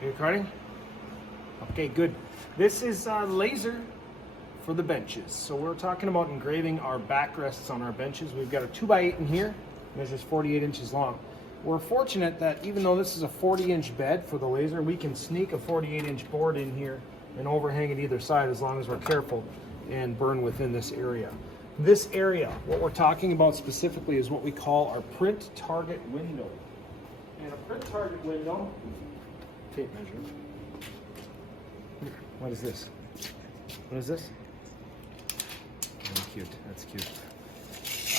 You recording? Okay, good. This is laser for the benches. So we're talking about engraving our backrests on our benches. We've got a 2x8 in here, measures 48 inches long. We're fortunate that even though this is a 40-inch bed for the laser, we can sneak a 48-inch board in here and overhang it either side as long as we're careful and burn within this area. This area, what we're talking about specifically is what we call our print target window. And a print target window, tape measure. What is this? What is this? Oh, cute. That's cute.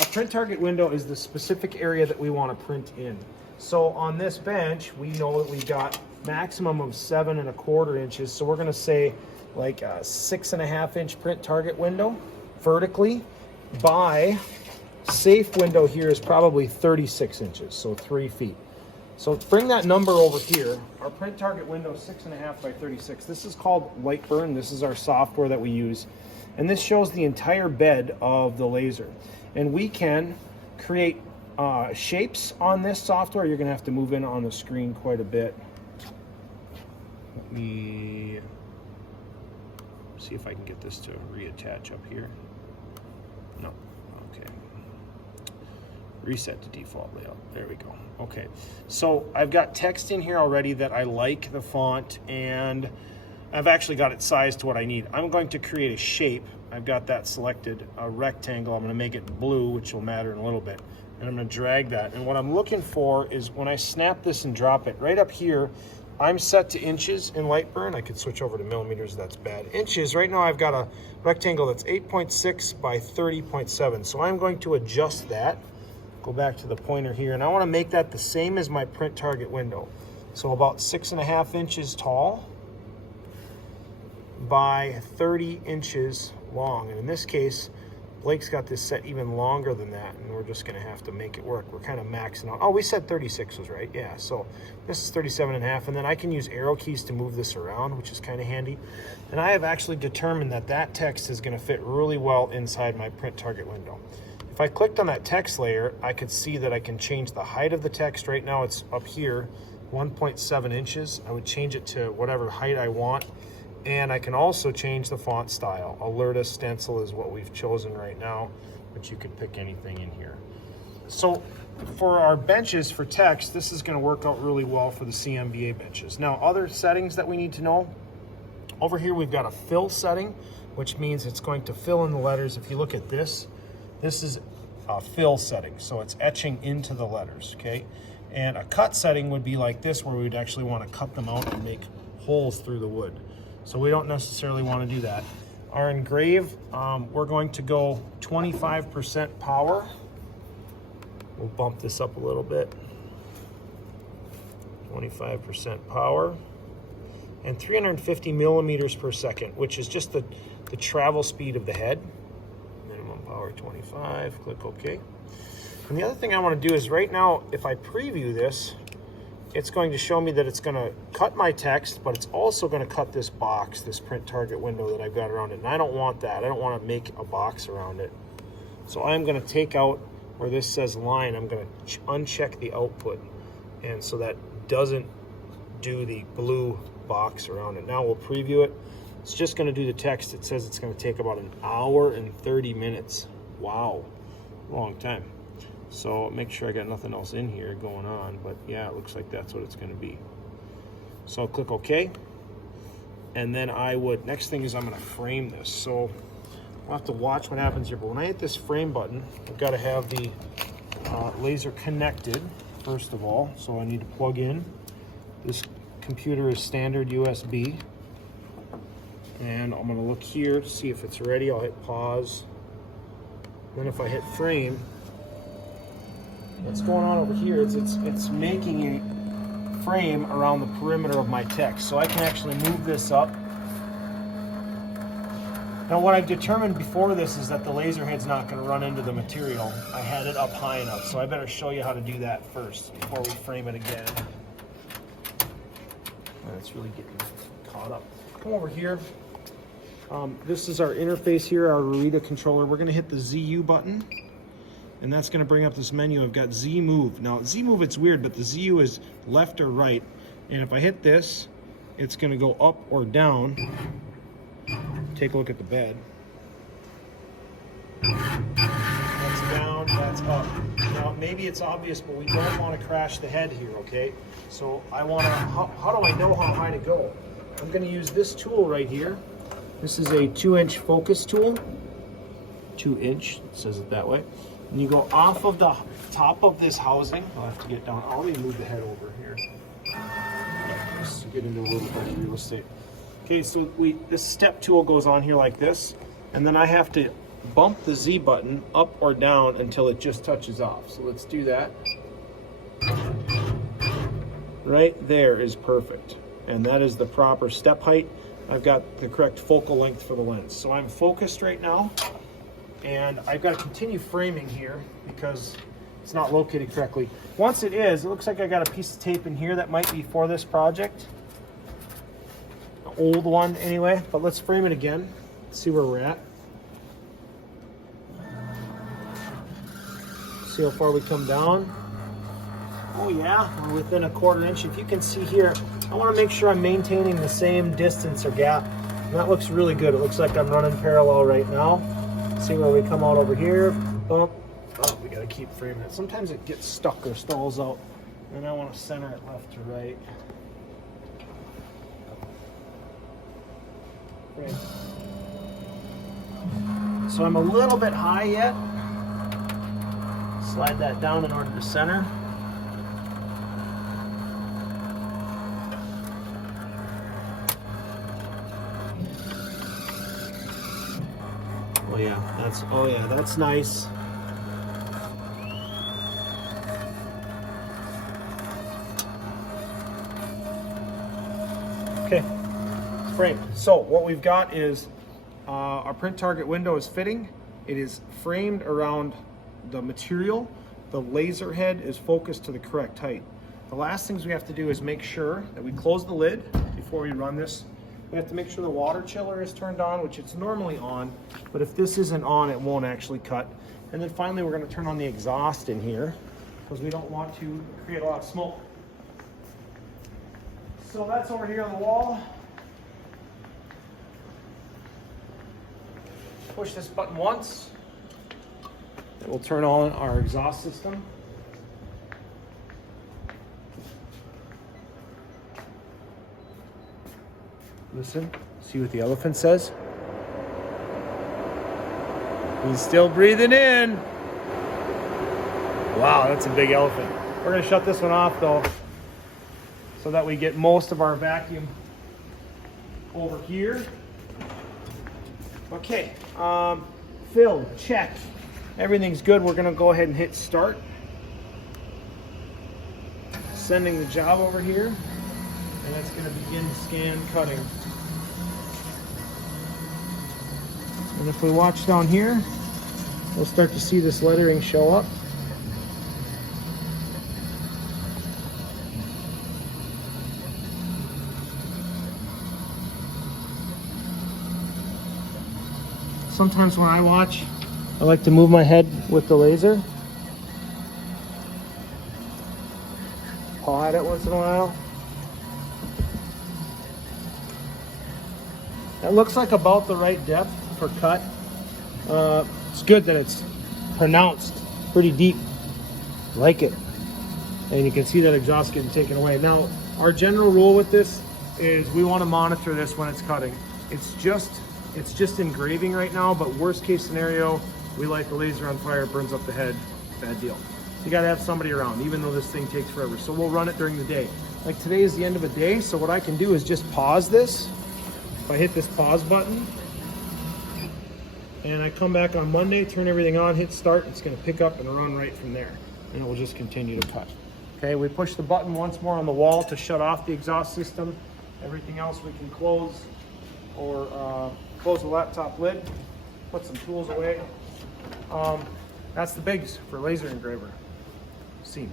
A print target window is the specific area that we want to print in. So on this bench, we know that we've got maximum of 7 1/4 inches. So we're going to say like a 6.5 inch print target window vertically. By safe window here is probably 36 inches, so 3 feet. So bring that number over here. Our print target window is 6.5 by 36. This is called Lightburn. This is our software that we use. And this shows the entire bed of the laser. And we can create shapes on this software. You're gonna have to move in on the screen quite a bit. Let me see if I can get this to reattach up here. No, okay. Reset to default layout. There we go. Okay, so I've got text in here already that I like the font, and I've actually got it sized to what I need. I'm going to create a shape. I've got that selected, a rectangle. I'm going to make it blue, which will matter in a little bit. And I'm going to drag that. And what I'm looking for is when I snap this and drop it, right up here, I'm set to inches in Lightburn. I could switch over to millimeters, that's bad. Inches, right now I've got a rectangle that's 8.6 by 30.7. So I'm going to adjust that. Go back to the pointer here, and I want to make that the same as my print target window. So about 6.5 inches tall by 30 inches long. And in this case, Blake's got this set even longer than that, and we're just gonna have to make it work. We're kind of maxing out. Oh, we said 36 was right, yeah. So this is 37.5, and then I can use arrow keys to move this around, which is kind of handy. And I have actually determined that that text is gonna fit really well inside my print target window. If I clicked on that text layer, I could see that I can change the height of the text. Right now it's up here, 1.7 inches. I would change it to whatever height I want. And I can also change the font style. Alerta stencil is what we've chosen right now, but you could pick anything in here. So for our benches for text, this is gonna work out really well for the CMBA benches. Now, other settings that we need to know, over here we've got a fill setting, which means it's going to fill in the letters. If you look at this, this is a fill setting, so it's etching into the letters, okay? And a cut setting would be like this, where we'd actually wanna cut them out and make holes through the wood. So we don't necessarily want to do that. Our engrave, we're going to go 25% power. We'll bump this up a little bit. 25% power. And 350 millimeters per second, which is just the travel speed of the head. Minimum power 25, click OK. And the other thing I want to do is right now, if I preview this, it's going to show me that it's going to cut my text, but it's also going to cut this box, this print target window that I've got around it. And I don't want that. I don't want to make a box around it. So I'm going to take out where this says line, I'm going to uncheck the output. And so that doesn't do the blue box around it. Now we'll preview it. It's just going to do the text. It says it's going to take about 1 hour and 30 minutes. Wow, long time. So make sure I got nothing else in here going on, but yeah, it looks like that's what it's going to be. So I'll click OK. And then next thing is I'm going to frame this. So we'll have to watch what happens here. But when I hit this frame button, I've got to have the laser connected, first of all. So I need to plug in. This computer is standard USB. And I'm going to look here to see if it's ready. I'll hit pause. Then if I hit frame, what's going on over here is it's making a frame around the perimeter of my text. So I can actually move this up. Now what I've determined before this is that the laser head's not going to run into the material. I had it up high enough, so I better show you how to do that first before we frame it again. It's really getting caught up. Come over here. This is our interface here, our Rita controller. We're going to hit the ZU button. and that's going to bring up this menu. I've got Z move. Now Z move, it's weird, but the ZU is left or right. And if I hit this, it's going to go up or down. Take a look at the bed. That's down, that's up. Now, maybe it's obvious, but we don't want to crash the head here, okay? So I want to, how do I know how high to go? I'm going to use this tool right here. This is a 2-inch focus tool. 2-inch, it says it that way. And you go off of the top of this housing. I'll have to get down. I'll even move the head over here. Just to get into a little bit of real estate. Okay, so this step tool goes on here like this, and then I have to bump the Z button up or down until it just touches off. So let's do that. Right there is perfect. And that is the proper step height. I've got the correct focal length for the lens. So I'm focused right now, and I've got to continue framing here because it's not located correctly. Once it is, it looks like I got a piece of tape in here that might be for this project. An old one anyway, but let's frame it again, see where we're at. See how far we come down. Oh yeah, we're within a 1/4 inch. If you can see here, I want to make sure I'm maintaining the same distance or gap. And that looks really good. It looks like I'm running parallel right now. See where we come out over here. Bump. Oh, we got to keep framing it. Sometimes it gets stuck or stalls out. And I want to center it left to right. Frame. So I'm a little bit high yet. Slide that down in order to center. Oh yeah, that's nice. Okay, frame. So what we've got is our print target window is fitting. It is framed around the material. The laser head is focused to the correct height. The last things we have to do is make sure that we close the lid before we run this. We have to make sure the water chiller is turned on, which it's normally on, but if this isn't on, it won't actually cut. And then finally, we're going to turn on the exhaust in here because we don't want to create a lot of smoke. So that's over here on the wall. Push this button once. It will turn on our exhaust system. Listen, see what the elephant says? He's still breathing in. Wow, that's a big elephant. We're gonna shut this one off though, so that we get most of our vacuum over here. Okay, filled, check. Everything's good. We're gonna go ahead and hit start. Sending the job over here, and that's gonna begin scan cutting. And if we watch down here, we'll start to see this lettering show up. Sometimes when I watch, I like to move my head with the laser. Paw at it once in a while. That looks like about the right depth for cut. It's good that it's pronounced pretty deep. Like it. And you can see that exhaust getting taken away. Now, our general rule with this is we want to monitor this when it's cutting. It's just engraving right now, but worst case scenario, we light the laser on fire, it burns up the head, bad deal. You gotta have somebody around, even though this thing takes forever. So we'll run it during the day. Like today is the end of a day, so what I can do is just pause this. If I hit this pause button, and I come back on Monday, turn everything on, hit start, it's gonna pick up and run right from there. And it will just continue to cut. Okay, we push the button once more on the wall to shut off the exhaust system. Everything else we can close, or close the laptop lid, put some tools away. That's the bigs for laser engraver. Scene.